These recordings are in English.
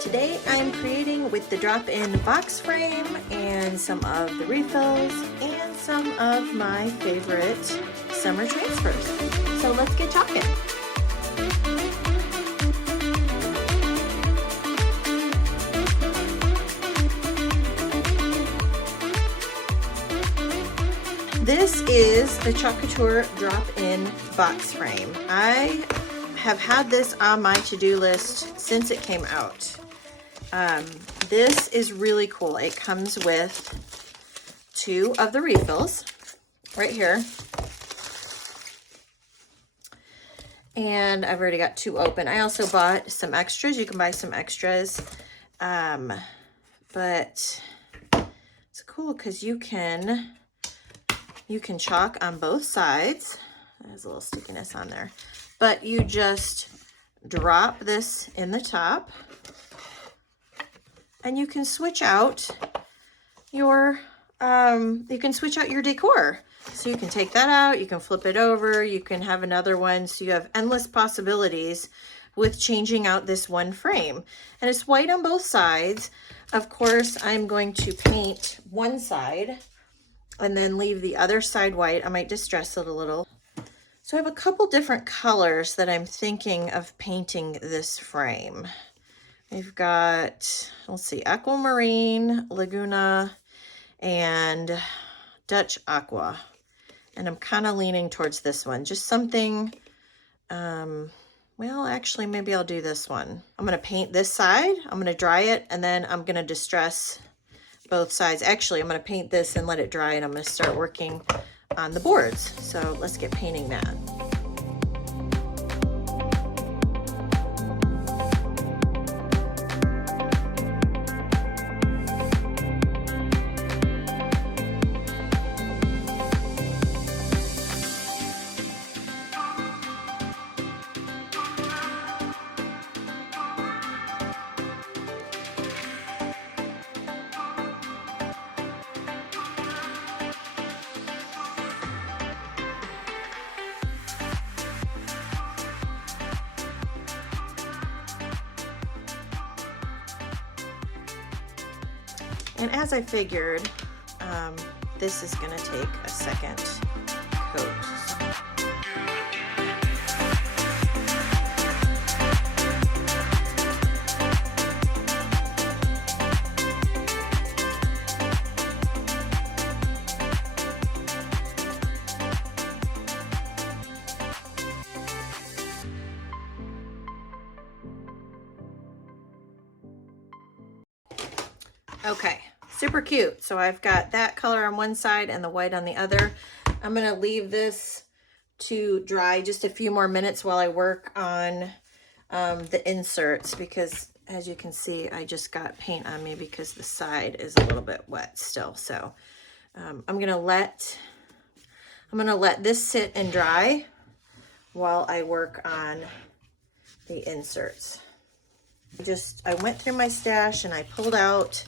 Today I'm creating with the drop-in box frame and some of the refills and some of my favorite summer transfers. So let's get talking. This is the Couture drop-in box frame. I have had this on my to-do list since it came out. This is really cool. It comes with 2 of the refills right here. And I've already got 2 open. I also bought some extras. You can buy some extras. But it's cool because you can chalk on both sides. There's a little stickiness on there. But you just drop this in the top. And you can switch out your decor. So you can take that out, you can flip it over, you can have another one. So you have endless possibilities with changing out this one frame. And it's white on both sides. Of course, I'm going to paint one side and then leave the other side white. I might distress it a little. So I have a couple different colors that I'm thinking of painting this frame. We've got, let's see, Aquamarine, Laguna, and Dutch Aqua. And I'm kind of leaning towards this one. Just something, well, actually, maybe I'll do this one. I'm going to paint this side. I'm going to dry it, and then I'm going to distress both sides. Actually, I'm going to paint this and let it dry, and I'm going to start working on the boards. So let's get painting that. And as I figured, this is going to take a second coat. Okay, super cute. So I've got that color on one side and the white on the other. I'm going to leave this to dry just a few more minutes while I work on the inserts, because as you can see, I just got paint on me because the side is a little bit wet still. So I'm going to let this sit and dry while I work on the inserts. I went through my stash and I pulled out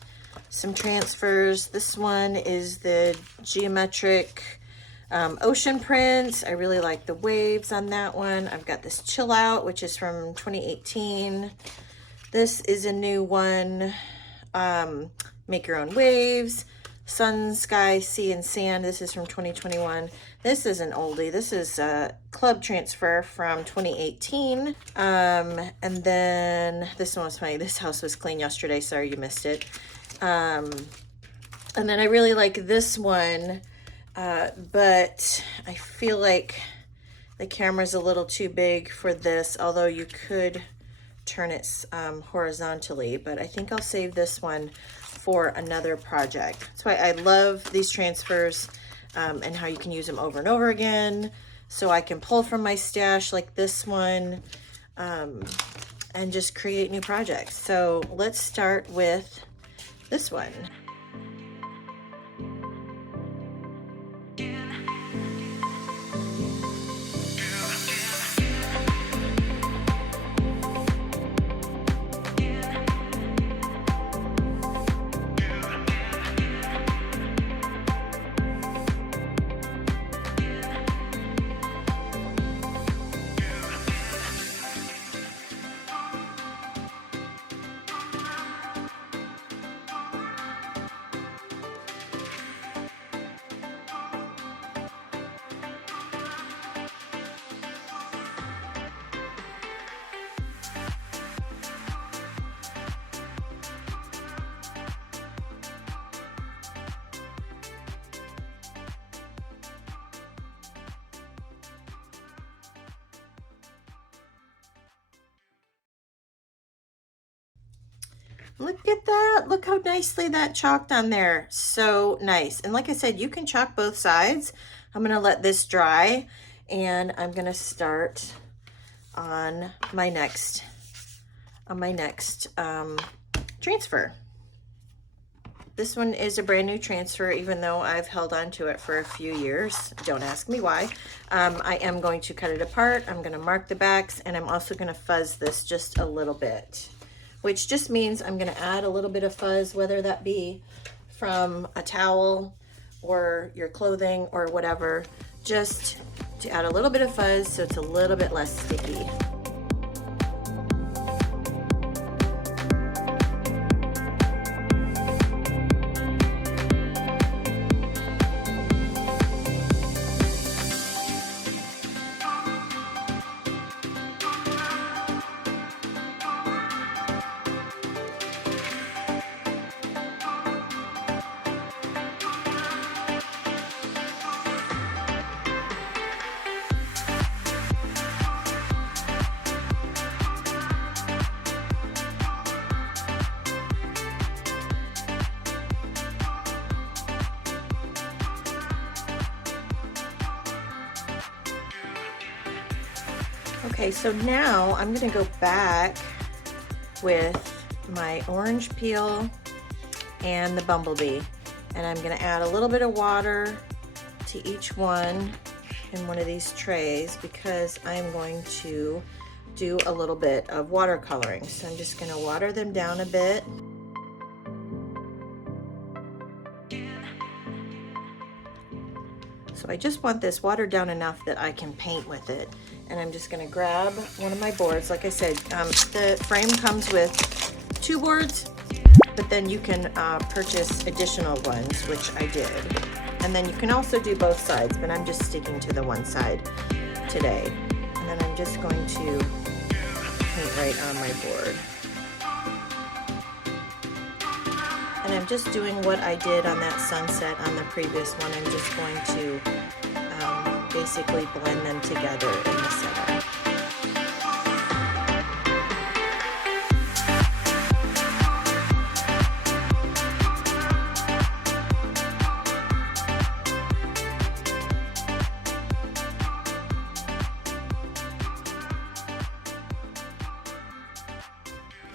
some transfers. This one is the geometric ocean prints. I really like the waves on that one. I've got this Chill Out, which is from 2018. This is a new one, Make Your Own Waves, Sun, Sky, Sea, and Sand. This is from 2021. This is an oldie. This is a club transfer from 2018. And then this one was funny. This house was clean yesterday. Sorry you missed it. And then I really like this one, but I feel like the camera's a little too big for this, although you could turn it horizontally, but I think I'll save this one for another project. That's why I love these transfers and how you can use them over and over again. So I can pull from my stash like this one and just create new projects. So let's start with this one. Look at that. Look how nicely that chalked on there. So nice. And like I said, you can chalk both sides. I'm going to let this dry and I'm going to start on my next transfer. This one is a brand new transfer, even though I've held on to it for a few years. Don't ask me why. I am going to cut it apart. I'm going to mark the backs, and I'm also going to fuzz this just a little bit, which just means I'm going to add a little bit of fuzz, whether that be from a towel or your clothing or whatever, just to add a little bit of fuzz so it's a little bit less sticky. Okay, so now I'm gonna go back with my orange peel and the bumblebee, and I'm gonna add a little bit of water to each one in one of these trays because I'm going to do a little bit of watercoloring. So I'm just gonna water them down a bit. So I just want this watered down enough that I can paint with it. And I'm just gonna grab one of my boards. Like I said, the frame comes with 2 boards, but then you can purchase additional ones, which I did. And then you can also do both sides, but I'm just sticking to the one side today. And then I'm just going to paint right on my board. And I'm just doing what I did on that sunset on the previous one. I'm just going to basically blend them together in the center.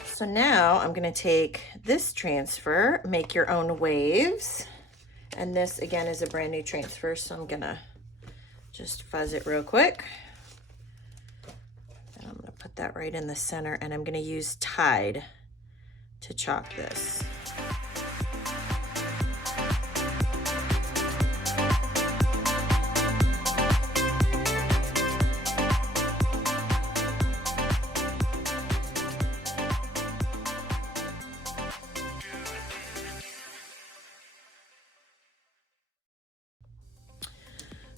So now I'm going to take this transfer, make your own waves. And this again is a brand new transfer, so I'm going to just fuzz it real quick. And I'm going to put that right in the center, and I'm going to use Tide to chalk this.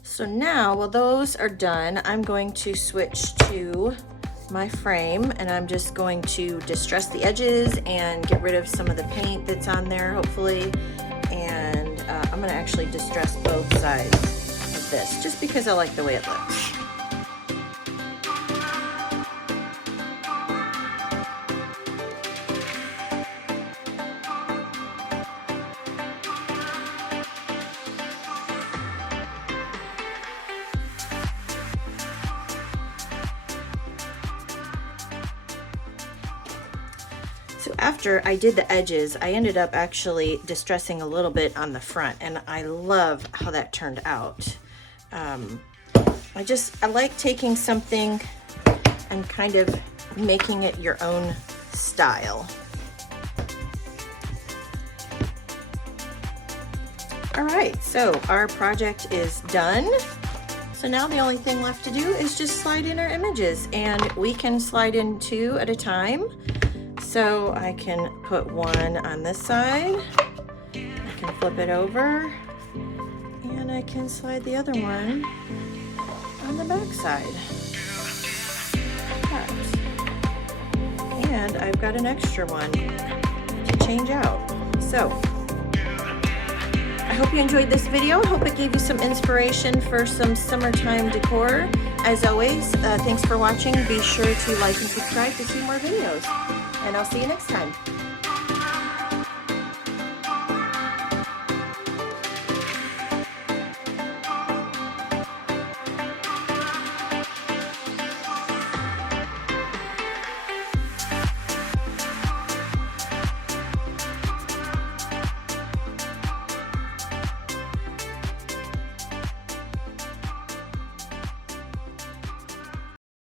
So now, while those are done, I'm going to switch to my frame, and I'm just going to distress the edges and get rid of some of the paint that's on there, hopefully. And I'm gonna actually distress both sides of this, just because I like the way it looks. So after I did the edges, I ended up actually distressing a little bit on the front, and I love how that turned out. I like taking something and kind of making it your own style. All right, so our project is done. So now the only thing left to do is just slide in our images, and we can slide in 2 at a time. So I can put one on this side, I can flip it over, and I can slide the other one on the back side. And I've got an extra one to change out. So I hope you enjoyed this video. I hope it gave you some inspiration for some summertime decor. As always, thanks for watching. Be sure to like and subscribe to see more videos. And I'll see you next time.